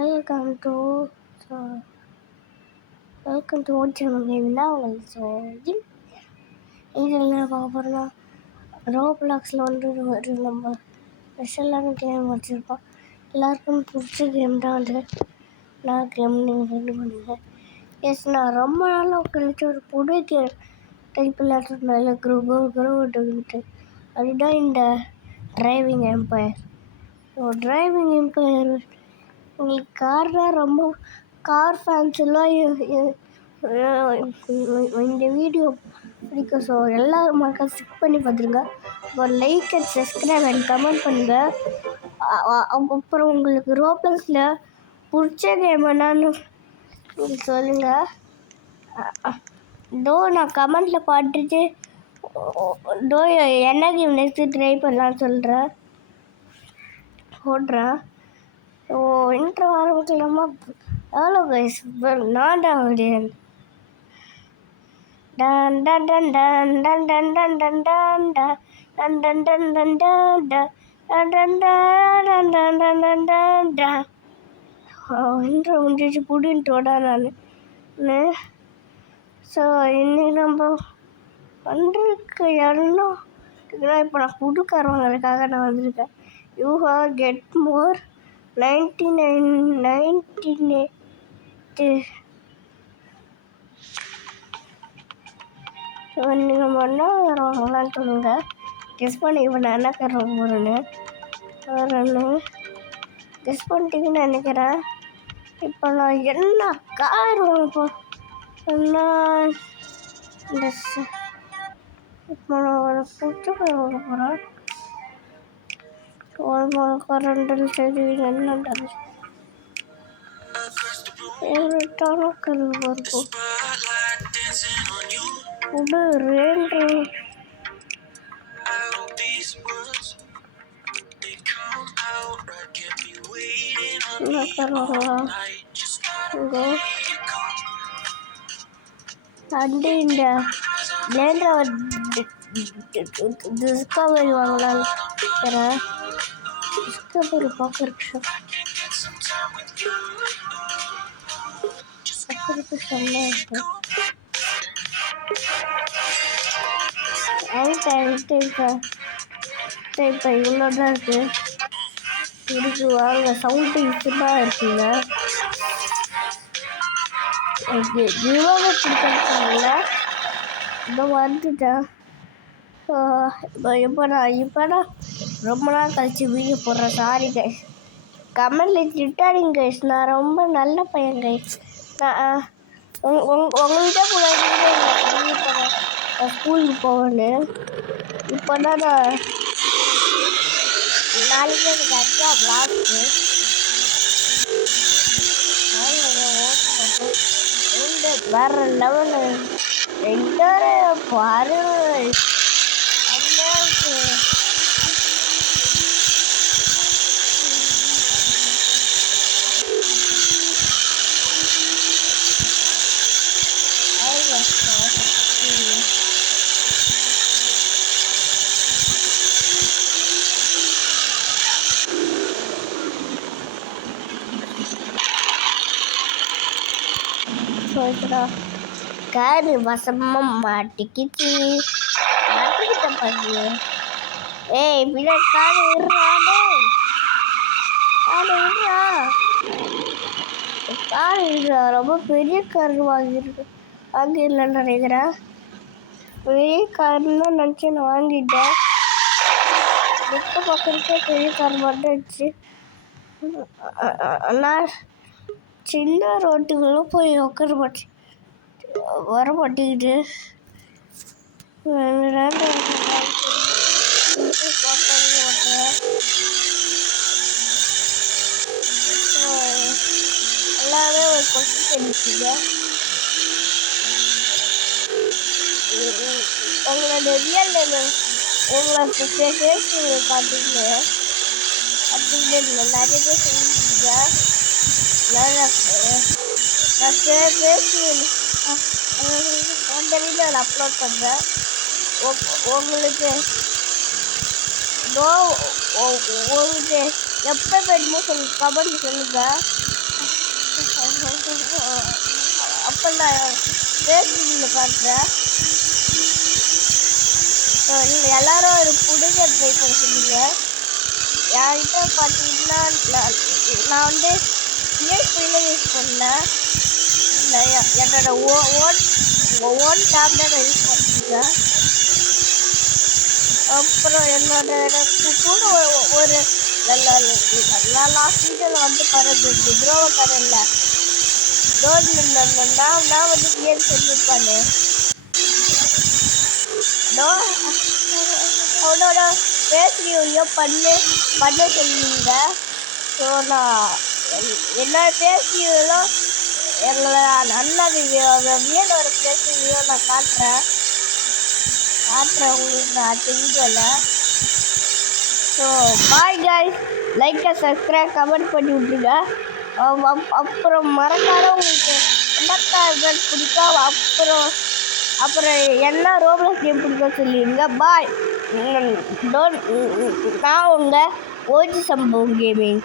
Welcome to vote channel கேம்னா உங்களுக்கு இதில் என்ன பார்க்க போகிறோம்னா ரோப்ளாக்ஸில் ஒரு நம்ம ஸ்பெஷலான கேம் வச்சுருப்போம். எல்லாருக்கும் பிடிச்ச கேம் தான் அது. நான் கேம் நீங்கள் ரெடி பண்ணுங்க. நான் ரொம்ப நாளாக கழிச்சு ஒரு புது கேம் டைப் விளையாடுறதுனால குரூப் அதுதான் இந்த டிரைவிங் எம்பையர். டிரைவிங் எம்பையர் உங்களுக்கு கார்னால் ரொம்ப கார் ஃபேன்ஸ் எல்லாம் இந்த வீடியோ பிடிக்கும். ஸோ எல்லோரும் மக்கள் ஸ்டிக் பண்ணி பார்த்துருங்க. ஒரு like and subscribe and comment பண்ணுங்கள். அப்புறம் உங்களுக்கு ரோப்ளாக்ஸில் பிடிச்ச கேம் என்னன்னு சொல்லுங்கள். நான் கமெண்ட்டில் பார்த்துட்டு என்ன கேம் நெக்ஸ்ட்டு ட்ரை பண்ணலான்னு சொல்கிறேன் போடுறேன். இன்ட்ரோ ஆரம்பிக்கலாமா? ஹலோ கைஸ், நான் தான் ஆடியன். டன் டன் டன் டன் டன் டன் டன் டன் டன் டன் டன் டன் டன் டன் டன் டன் டன் டன் டன். இன்ட்ரோ முடிஞ்சிச்சு. புது இன்ட்ரோடா நான். ஸோ இன்னைக்கு நம்ம வந்திருக்க யாருன்னா இப்போ நான் புது கார் வாங்குறதுக்காக நான் வந்திருக்கேன். You have get more 99 so நீங்கள் என்ன கார் வாங்கலான்னு சொல்லுங்கள். கெஸ் பண்ணி இப்போ நான் என்ன கார் வாங்க போகிறேன்னு கெஸ் பண்ணிட்டீங்கன்னு நினைக்கிறேன். இப்போ நான் என்ன கார் வாங்க போகிறேன் இப்போ நான் ஒரு புது கார் வாங்க போகிறேன். ரெண்டு சரி என்னன்றது ஃபேவரட்டான கருவாக இருக்கும். புது ரேஞ்சு என்ன தருவாங்களா இங்கே அண்டு இந்த லேண்டர் டிஸ்கவரி வாங்கலான்னு இருக்கிறேன். டிஸ்கவரி பார்க்குறக்கு செம்மையாக இருக்கும். இப்போ இவ்வளோ தான் இருக்கு வாங்க. சவுண்டு இஷ்டமாக இருக்குங்க. ஜீவாவை பிடிச்சிருக்காங்கல்ல, இதோ வந்துட்டேன். இப்போ நான் ரொம்ப நாள் கழிச்சு வீடியோ போடுறேன். சாரி கைஸ், கமெண்ட்ல திட்டாதீங்க கைஸ். நான் ரொம்ப நல்ல பையன் கைஸ். நான் உங்கள்கிட்ட கூட நான் ஸ்கூலுக்கு போவேன்னு. இப்போ தான் நான் நாளைக்கு எனக்கு அக்கா பிளாக்கு வேறு லெவலு ரெண்டரை பாரு. காரு வசமாக மாட்டிக்கிட்ட பாரு. பின்ன காரு விடுறா ரொம்ப பெரிய கார் வாங்கிடலான்னு நினைக்கிறேன். பெரிய காருன்னு நினச்சி நான் வாங்கிட்டேன். புக்க பார்க்குறதுக்கே பெரிய கார் மட்டும் இருந்துச்சு. ஆனால் சின்ன ரோட்டுகளும் போய் உட்கார வர மாட்டேங்குது. எல்லாமே ஒரு கொஸ்டின் கேட்டுச்சுங்க. உங்களோட ரியல் நேம் உங்களை ஃபேஸ் காட்டுங்க அப்படின்னு இல்லை. நிறைய பேர் சொல்லிங்க. நான் பேசி அந்த வீடியோவில் அப்லோட் பண்ணுறேன். உங்களுக்கு எப்போ வேணுமோ கமெண்ட் சொல்லுங்கள். இப்போ நான் ஃபேஸ்புக்கில் காட்டுறேன். ஸோ நீங்கள் எல்லோரும் ஒரு பிடிக்க ட்ரை பண்ண சொன்னீங்க. என்கிட்ட பார்த்தீங்கன்னா நான் வந்து பிஎஸ்பியில் யூஸ் பண்ணேன். இல்லை என்னோட ஓன் டேப் தான் நான் யூஸ் பண்ணிருக்கேன். அப்புறம் என்னோட கூட ஒரு லாஸ்ட் வீடியோவில் வந்து பாருங்க துரோகக்காரன்ல நான் வந்து பிஎல் சொல்லியிருப்பானு அவனோட ஃபேஸ் ரிவ்யூ பண்ண சொல்லியிருந்த. ஸோ நான் என்னோட ஃபேஸ் ரிவ்யூலாம் எங்களை நல்ல ரிவ்யூ வியனோட ஃபேஸ் ரிவ்யூ நான் காட்டுறேன் உங்களுக்கு நான் அடுத்த வீடியோவில். ஸோ பாய் கைஸ், லைக்கை சப்ஸ்கிரைப் கமெண்ட் பண்ணி விட்ருங்க. அப்புறம் மறக்காத உங்களுக்கு என்னக்கார்கள் பிடிக்கும், அப்புறம் என்ன ரோப்ளாக்ஸ் கேம் பிடிக்கும் சொல்லிடுங்க. பாய். நான் உங்கள் ஓஜி சம்பவம் கேமிங்.